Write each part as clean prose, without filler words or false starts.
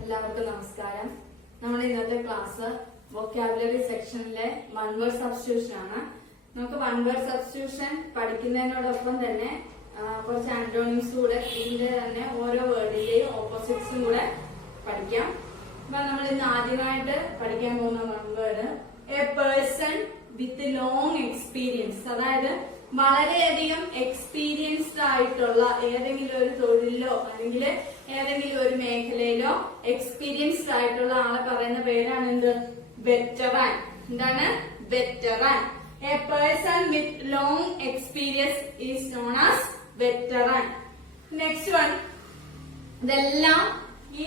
എല്ലാവർക്കും നമസ്കാരം. നമ്മുടെ ഇന്നത്തെ ക്ലാസ് വൊക്കാബുലറി സെക്ഷനിലെ വൺ വേർഡ് സബ്സ്റ്റിറ്റ്യൂഷൻ ആണ്. നമുക്ക് വൺ വേർഡ് സബ്സ്റ്റിറ്റ്യൂഷൻ പഠിക്കുന്നതിനോടൊപ്പം തന്നെ കുറച്ച് ആന്റോണിംസ് കൂടെ ഇതിന്റെ തന്നെ ഓരോ വേർഡിന്റെയും ഓപ്പോസിറ്റ്സും കൂടെ പഠിക്കാം. അപ്പൊ നമ്മൾ ഇന്ന് ആദ്യമായിട്ട് പഠിക്കാൻ പോകുന്ന one word A person with long experience. അതായത് വളരെയധികം എക്സ്പീരിയൻസ്ഡ് ആയിട്ടുള്ള ഏതെങ്കിലും ഒരു തൊഴിലിലോ അല്ലെങ്കിൽ ഏതെങ്കിലും ഒരു മേഖലയിലോ എക്സ്പീരിയൻസ്ഡ് ആയിട്ടുള്ള ആളെ പറയുന്ന പേരാണ് എന്ത്? വെറ്ററാൻ. എന്താണ്? Veteran. A person with long experience is known as veteran. Next one, ഇതെല്ലാം ഈ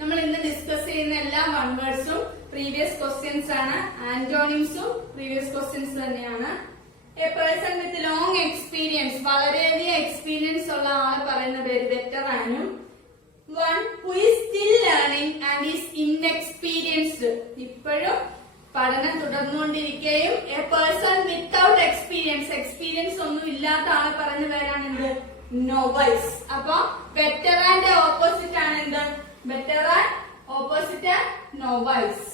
നമ്മൾ ഇന്ന് ഡിസ്കസ് ചെയ്യുന്ന എല്ലാ വൺ വേർഡ്സും പ്രീവിയസ് ക്വസ്റ്റ്യൻസ് ആണ്. ആന്റോണിംസും പ്രീവിയസ് ക്വസ്റ്റ്യൻസ് തന്നെയാണ്. A person with long experience, വളരെയധികം എക്സ്പീരിയൻസ് ഉള്ള ആളെ പറയുന്ന പേര് വെറ്ററാനും. One who is still learning and is inexperienced, ഇപ്പോഴും പഠനം തുടർന്നുകൊണ്ടിരിക്കുകയും a person without experience, experience ഒന്നും ഇല്ലാത്ത ആളെ പറയുന്ന പേരാണ് എന്ത്? നോവൈസ്. അപ്പൊ വെറ്ററാന്റെ ഓപ്പോസിറ്റ് ആണ് എന്ത്? വെറ്ററാൻ ഓപ്പോസിറ്റ് നോവൈസ്.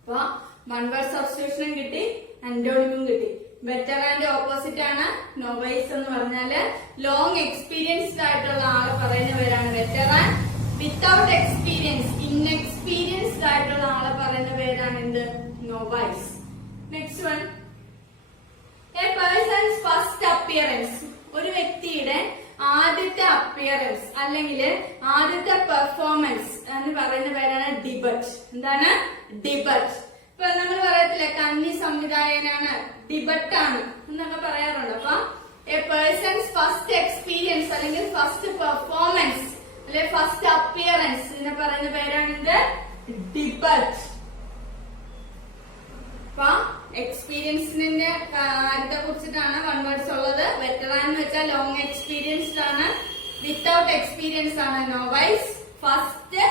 അപ്പൊ വൺ വേർഡ് സബ്സ്റ്റിറ്റ്യൂഷനും കിട്ടി, ആന്റോണിമും കിട്ടി. വെറ്ററാന്റെ ഓപ്പോസിറ്റ് ആണ് നോവൈസ് എന്ന് പറഞ്ഞാല് ലോങ് എക്സ്പീരിയൻസ്ഡ് ആയിട്ടുള്ള ആളെ പറയുന്ന പേരാണ് വെറ്ററാൻ. വിത്തൗട്ട് എക്സ്പീരിയൻസ്, ഇൻഎക്സ്പീരിയൻസ്ഡ് ആയിട്ടുള്ള ആളെ പറയുന്ന പേരാണ് എന്ത്? Novice. Next one, a person's first appearance, ഒരു വ്യക്തിയുടെ ആദ്യത്തെ അപ്പിയറൻസ് അല്ലെങ്കിൽ ആദ്യത്തെ പെർഫോമൻസ് എന്ന് പറയുന്ന പേരാണ് ഡിബറ്റ്. എന്താണ്? ഡിബറ്റ്. ഇപ്പൊ നമ്മൾ പറയത്തില്ല കന്നി സംവിധായകനാണ്, ഡിബറ്റാണ് എന്നൊക്കെ പറയാറുണ്ട്. അപ്പൊ എ പേഴ്സൺസ് ഫസ്റ്റ് എക്സ്പീരിയൻസ് അല്ലെങ്കിൽ ഫസ്റ്റ് പെർഫോമൻസ് അല്ലെ ഫസ്റ്റ് അപ്പിയറൻസ് ഇതിനെ പറയുന്ന പേരാണ് എന്ത്? ഡിബറ്റ്. അപ്പൊ എക്സ്പീരിയൻസിന്റെ കാര്യത്തെ കുറിച്ചിട്ടാണ് വൺ വേർഡ്സ് ഉള്ളത്. വെറ്ററാൻ എന്ന് വെച്ചാൽ ലോങ് എക്സ്പീരിയൻസ്ഡ് ആണ്. വിത്തൗട്ട് എക്സ്പീരിയൻസ് ആണ് നോവൈസ്. ഫസ്റ്റ്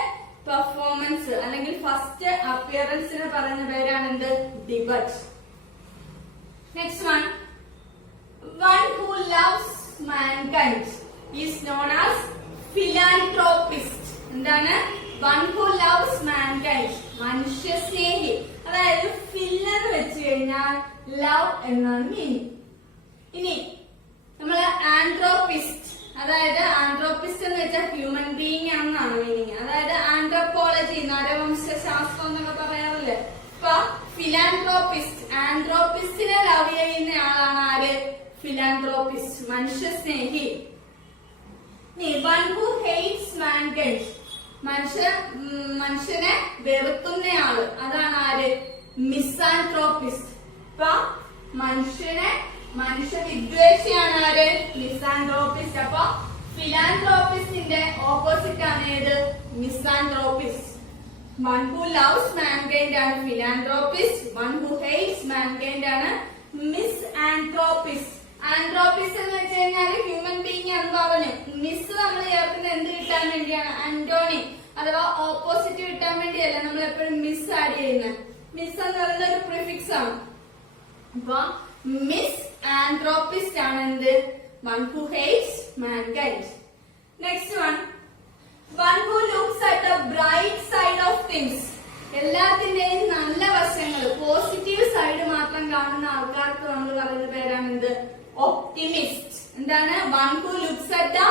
പെർഫോമൻസ് അല്ലെങ്കിൽ ഫസ്റ്റ് അപ്പിയറൻസിന് പറയുന്ന പേരാണ് എന്ത്? Debut. Next one, one who loves mankind is known as philanthropist. എന്താണ്? വൺ ഹു ലവ്സ് മാൻകൈൻഡ്, മനുഷ്യ സ്നേഹി. അതായത് ഫില്ലർ വെച്ച് കഴിഞ്ഞാൽ ലവ് എന്നാണ് മീനിങ്. ഇനി നമ്മള് ആന്ത്രോപിസ്റ്റ്, അതായത് ആന്ത്രോപിസ്റ്റ് എന്ന് വെച്ചാൽ ഹ്യൂമൻ ബീയിങ് എന്നാണ് മീനിങ്. അതായത് ആന്ത്രോപോളജി, നരവംശാസ്ത്രം എന്നൊക്കെ പറയാറില്ലേ. ഇപ്പൊ ഫിലാൻത്രോപിസ്റ്റ്, ആന്ത്രോപിസ്റ്റിനെ ലവ് ചെയ്യുന്ന ആളാണ് ആര്? ഫിലാൻത്രോപിസ്റ്റ്, മനുഷ്യ സ്നേഹി. വൺ ഹു ഹെയ്റ്റ്സ് മാൻകൈൻഡ്, മനുഷ്യനെ വെറുക്കുന്നയാള്, അതാണ് ആര്? മിസാൻത്രോപിസ്റ്റ്. ഇപ്പൊ മനുഷ്യ വിദ്വേഷിയാണ് ആര്? മിസാൻത്രോപിസ്റ്റ്. അപ്പൊ ഫിലാൻത്രോപിസ്റ്റിന്റെ ഓപ്പോസിറ്റ് ആണ് ഏത്? മിസാൻത്രോപിസ്റ്റ്. വൺ ഹു ലവ്സ് മാൻകൈൻഡ് ആണ് ഫിലാൻത്രോപിസ്റ്റ്. വൺ ഹു ഹെയ്റ്റ്സ് മാൻകൈൻഡ് ആണ് മിസ് ആന്ത്രോപിസ്റ്റ്. ആന്ത്രോപിസ്റ്റ് എന്ന് വെച്ച് കഴിഞ്ഞാൽ ഹ്യൂമൻ ബീയിങ് എന്ന് പറഞ്ഞു. മിസ് നമ്മൾ ചേർക്കുന്ന എന്ത് കിട്ടാൻ വേണ്ടിയാണ്? ആന്റോണി അഥവാ ഓപ്പോസിറ്റ് കിട്ടാൻ വേണ്ടിയല്ല നമ്മൾ എപ്പോഴും മിസ് ആഡ് ചെയ്യുന്നത്. മിസ് എന്ന് പറയുന്ന ഒരു പ്രിഫിക്സ് ആണ്. അപ്പൊ മിസ് ആന്ത്രോപിസ്റ്റ് ആണ് എന്ത്? One who hates mankind. Next one, one who looks at the bright side of things, എല്ലാത്തിന്റെയും നല്ല വശങ്ങൾ, പോസിറ്റീവ് സൈഡ് മാത്രം കാണുന്ന ആൾക്കാർക്ക് നമ്മൾ പറയുന്ന പേരാണ് എന്ത്? ഒപ്റ്റിമിസ്റ്റ്. എന്താണ്? One who looks at the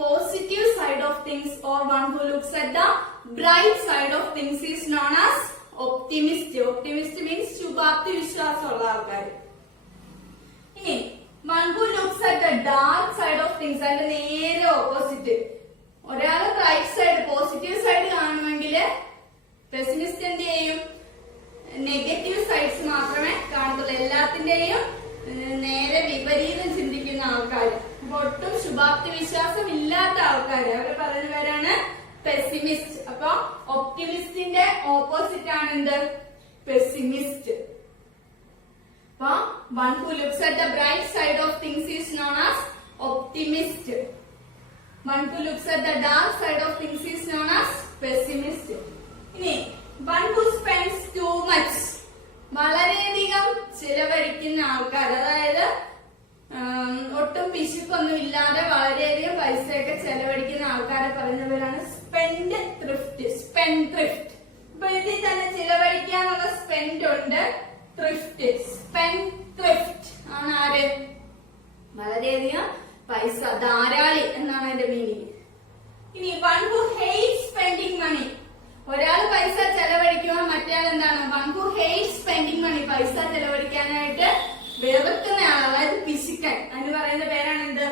positive side of things or one who looks at the bright side of things is known as optimist. Optimist means ശുഭാപ്തി വിശ്വാസമുള്ള ആൾക്കാർ. ഇനി one who looks at the dark side of things, അതിന്റെ നേരെ opposite. ഒരാള് bright side positive side കാണുമെങ്കിൽ pessimist എന്ത് ചെയ്യും? നെഗറ്റീവ് സൈഡ്സ് മാത്രമേ കാണത്തുള്ളൂ. എല്ലാത്തിന്റെയും നേരെ വിപരീതം ചിന്തിക്കുന്ന ആൾക്കാർ, ഒട്ടും ശുഭാപ്തി വിശ്വാസം ഇല്ലാത്ത ആൾക്കാർ, അവരെ പറയുന്ന പേരാണ് പെസിമിസ്റ്റ്. അപ്പൊ ഒപ്റ്റിമിസ്റ്റിന്റെ ഓപ്പോസിറ്റ് ആണ് എന്ത്? പെസിമിസ്റ്റ്. അപ്പൊ one who looks at the bright side of things is known as optimist. One who looks at the dark side of things is known as pessimist. ഇനി one who spends too much, വളരെയധികം ചിലവഴിക്കുന്ന ആൾക്കാർ, അതായത് ഒട്ടും പിശുക്കൊന്നും ഇല്ലാതെ വളരെയധികം പൈസയൊക്കെ ചെലവഴിക്കുന്ന ആൾക്കാരെ പറയുന്നവരാണ് സ്പെൻഡ് പൈസ ചെലവഴിക്കാനായിട്ട് വെറുക്കുന്ന ആൾ, അതായത് പിശുക്കൻ, അതിന് പറയുന്ന പേരാണ് എന്ത്?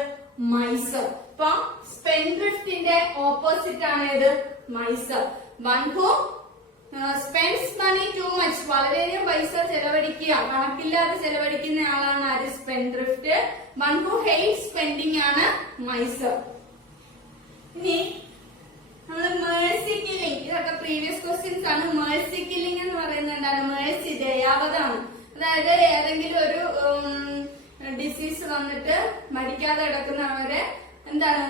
മൈസർ. അപ്പൊ സ്പെൻഡ്രിഫ്റ്റിന്റെ ഓപ്പോസിറ്റ് ആണ് ഏത്? Miser. One who spends money too much, വളരെയധികം പൈസ ചെലവഴിക്കുക, കണക്കില്ലാതെ ചെലവഴിക്കുന്ന ആളാണ് ആര്? Spendthrift. One who hate spending ആണ് മൈസർ. ഇനി നമ്മള് മേഴ്സി കില്ലിംഗ്, ഇതൊക്കെ പ്രീവിയസ് ക്വസ്റ്റ്യൻസ് ആണ്. മേഴ്സി കില്ലിംഗ് എന്ന് പറയുന്നത് എന്താണ്? മേഴ്സി ദയാവധമാണ്. അതായത് ഏതെങ്കിലും ഒരു ഡിസീസ് വന്നിട്ട് മരിക്കാതെ കിടക്കുന്നവരെ എന്താണ്?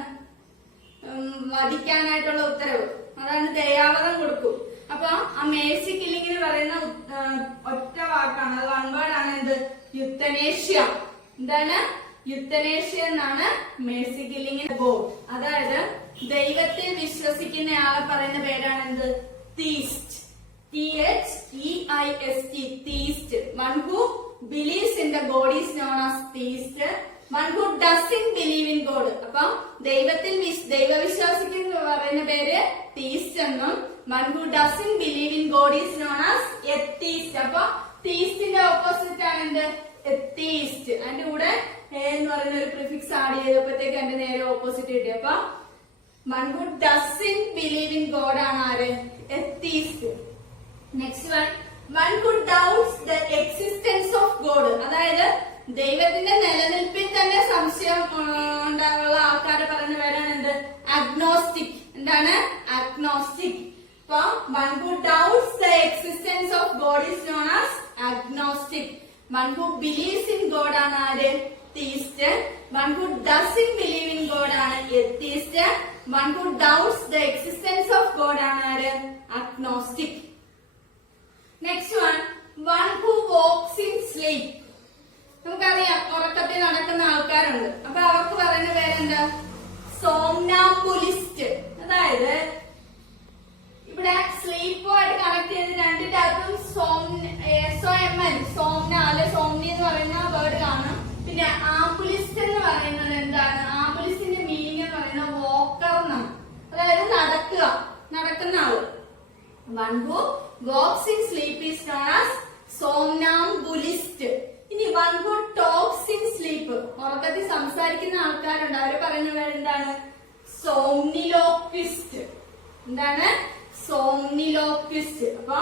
വധിക്കാനായിട്ടുള്ള ഉത്തരവ്, അതാണ് ദയാവധം കൊടുക്കും. അപ്പൊ ആ മേഴ്സി കില്ലിംഗിന് പറയുന്ന ഒറ്റ വാക്കാണ്, അത് വൺ വേർഡ് ആണ്. എന്ത്? യുത്തനേഷ്യ. എന്താണ്? യുത്തനേഷ്യ എന്നാണ് മേഴ്സി കില്ലിംഗിന്റെ ഗോൾ. അതായത് ദൈവത്തിൽ വിശ്വസിക്കുന്ന ആളെ പറയുന്ന പേരാണ് എന്ത്? Theist. THEIST, theist. One who believes in the god is known as theist. One who doesn't believe in god, അപ്പൊ ദൈവത്തിൽ ദൈവവിശ്വാസിക്കുന്ന പറയുന്ന പേര് തീസ്റ്റ് എന്നും, one who doesn't believe in god is known as atheist. അപ്പൊ തീസ്റ്റിന്റെ ഓപ്പോസിറ്റ് ആണ് എന്ത്? എത്തീസ്റ്റ്. അതിന്റെ കൂടെ എന്ന് പറയുന്ന ഒരു പ്രിഫിക്സ് ആഡ് ചെയ്തപ്പോഴത്തേക്ക് അതിന്റെ നേരെ ഓപ്പോസിറ്റ് കിട്ടി. അപ്പൊ one who doesn't believe in God ആണ് ആര്? Atheist. Next one who doubts the existence of God, അതായത് ദൈവത്തിന്റെ നിലനിൽപ്പിൽ തന്നെ സംശയം ഉണ്ടാകുന്ന ആൾക്കാരെ പറയുന്ന പേരാണ് എന്ത്? അഗ്നോസ്റ്റിക്. എന്താണ്? അഗ്നോസ്റ്റിക്. അപ്പൊ one who doubts the existence of God is known as agnostic. One who believes in God ആണ് ആര്? Theist. One who doesn't believe in God ആണ് atheist. One who doubts the existence of God ആണ് ആര്? Agnostic. Next one who walks in sleep. നമുക്കറിയാം ഉറക്കത്തിൽ നടക്കുന്ന ആൾക്കാരുണ്ട്, അപ്പൊ അവർക്ക് പറയുന്ന പേരെന്താ? സോംനാംബുലിസ്റ്റ്. അതായത് ഇവിടെ സ്ലീപ്പുമായിട്ട് കണക്ട് ചെയ്ത് രണ്ടിന്റെ അകത്തും SOMN, സോംന അല്ലെ സോംനി എന്ന് പറയുന്ന വേർഡ് കാണും. പിന്നെ ആംബുലിസ്റ്റ് എന്ന് പറയുന്നത് എന്താണ്? ആംബുലിസ്റ്റിന്റെ മീനിങ് എന്ന് പറയുന്നത് വോക്കർ എന്നാണ്, അതായത് നടക്കുന്ന ആള്. One who walks in sleep is known as somnambulist. ഇനി one who talks in sleep, ഉറക്കത്തിൽ സംസാരിക്കുന്ന ആൾക്കാരുണ്ട്, അവര് പറയുന്ന പേര് എന്താണ്? സോംനിലോക്വിസ്റ്റ്. എന്താണ്? സോംനിലോക്വിസ്റ്റ്. അപ്പൊ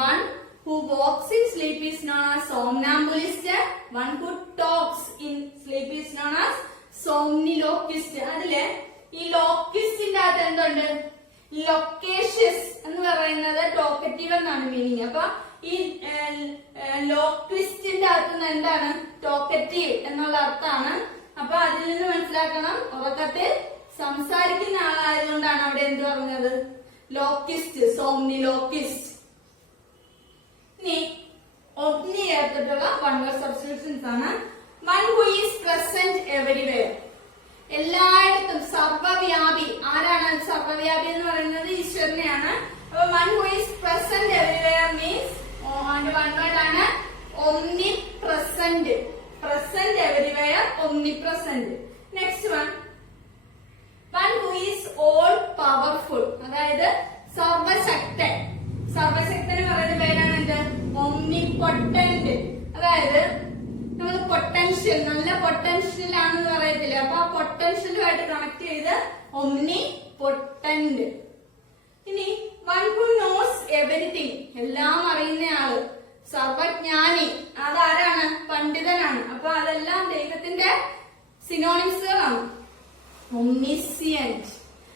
one who walks in sleep is known as somnambulist. One who talks in sleep is known as somniloquist. അതില് ഈ ലോക്വിസ്റ്റിന്റെ അകത്ത് എന്തുണ്ട്? ലൊക്കേഷ്യസ് എന്ന് പറയുന്നത് ടോക്കറ്റീവ് എന്നാണ് മീനിങ്. അപ്പൊ ഈ ലോക്വിസ്റ്റിന്റെ അകത്ത് എന്താണ്? ടോക്കറ്റീവ് എന്നുള്ള അർത്ഥമാണ്. അപ്പൊ അതിൽ നിന്ന് മനസ്സിലാക്കണം ഉറക്കത്തിൽ സംസാരിക്കുന്ന ആളായതുകൊണ്ടാണ് അവിടെ എന്ത് പറഞ്ഞത്? ലോക്വിസ്റ്റ്, സോംനിലോക്വിസ്റ്റ്. ഇനി ഒബ്നി ചേർത്തിട്ടുള്ള വൺ വേർഡ് സബ്സ്റ്റിറ്റ്യൂഷൻസ് ആണ്. One who is present everywhere, എല്ലായിടത്തും സർവ്വവ്യാപി. ആരാണ് സർവ്വവ്യാപി എന്ന് പറയുന്നത്? ഈശ്വരനെയാണ്. അപ്പൊ one who is present everywhere means one word ആണ് Omni present. Present everywhere, Omni present. Next one who is all powerful, അതായത് സർവശക്തൻ. സർവശക്തന് പറയുന്ന പേരാണ് എന്ത്? ഒമ്നിപൊട്ടന്റ്. അതായത് നമ്മൾ പൊട്ടൻഷ്യൽ, നല്ല പൊട്ടൻഷ്യൽ ആണെന്ന് പറയത്തില്ല, അപ്പൊ ആ പൊട്ടൻഷ്യലുമായിട്ട് കണക്ട് ചെയ്ത് ഒമ്നി പൊട്ടന്റ്. ഇനി വൺ ഹു നോസ് എവരിതിങ്, എല്ലാം അറിയുന്ന ആള്, സർവജ്ഞാനി. അതാരാണ്? പണ്ഡിതനാണ്. അപ്പൊ അതെല്ലാം ദൈവത്തിന്റെ സിനോണിംസുകളാണ്. ഒമ്നിസിയന്റ്.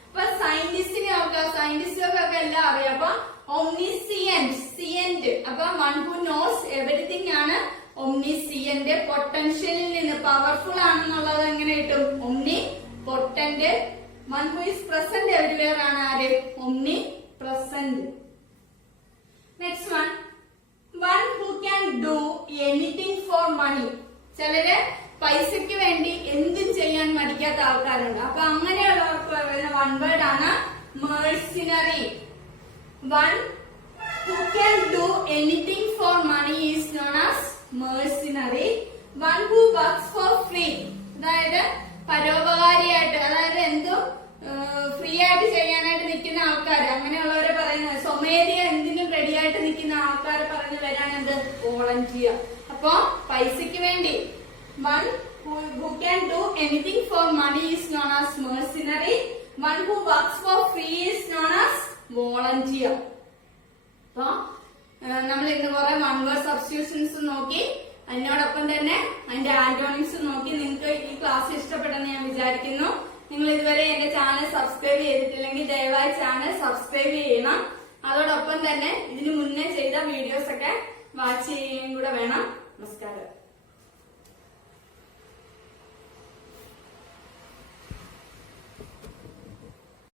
അപ്പൊ സയന്റിസ്റ്റിനെ നോക്കുക, സയന്റിസ്റ്റുകൾക്കൊക്കെ എല്ലാം അറിയാം. അപ്പൊ ഒമ്നിസിയന്റ്, സിയന്റ്. അപ്പൊ വൺ ഹു നോസ് എവരിതിങ് ആണ് ഒമ്നിസിയന്റ്. പൊട്ടൻഷ്യലിൽ നിന്ന് പവർഫുൾ ആണെന്നുള്ളത് എങ്ങനെ കിട്ടും? Omnipotent. One who is present everywhere ആണ് ആര്? Omnipresent. Next one who can do anything for money. ചിലര് പൈസക്ക് വേണ്ടി എന്തും ചെയ്യാൻ മടിക്കാത്ത ആൾക്കാരുണ്ട്. അപ്പൊ അങ്ങനെയുള്ളവർക്ക് പറയുന്ന വൺ വേർഡ് ആണ് mercenary. One who can do anything for money is known as mercenary. One who works for free, അതായത് പരോപകാരിയായിട്ട്, അതായത് എന്തും ഫ്രീ ആയിട്ട് ചെയ്യാനായിട്ട് നിൽക്കുന്ന ആൾക്കാർ, അങ്ങനെയുള്ളവരെ പറയുന്നത് സ്വമേധയ എന്തിനും റെഡി ആയിട്ട് നിൽക്കുന്ന ആൾക്കാരെ പറഞ്ഞു വരാൻ എന്ത് വോളണ്ടിയർ. അപ്പൊ പൈസക്ക് വേണ്ടി one who can do anything for money is known as mercenary. One who works for free is known as volunteer. അപ്പൊ നമ്മൾ ഇന്ന് കുറെ വൺ വേർഡ് സബ്സ്റ്റിറ്റ്യൂഷൻസ് നോക്കി, അതിനോടൊപ്പം തന്നെ അതിന്റെ ആന്റോണിംസ് നോക്കി. നിങ്ങൾക്ക് ഈ ക്ലാസ് ഇഷ്ടപ്പെട്ടെന്ന് ഞാൻ വിചാരിക്കുന്നു. നിങ്ങൾ ഇതുവരെ എന്റെ ചാനൽ സബ്സ്ക്രൈബ് ചെയ്തിട്ടില്ലെങ്കിൽ ദയവായി ചാനൽ സബ്സ്ക്രൈബ് ചെയ്യണം. അതോടൊപ്പം തന്നെ ഇതിനു മുന്നേ ചെയ്ത വീഡിയോസ് ഒക്കെ വാച്ച് ചെയ്യുകയും കൂടെ വേണം. നമസ്കാരം.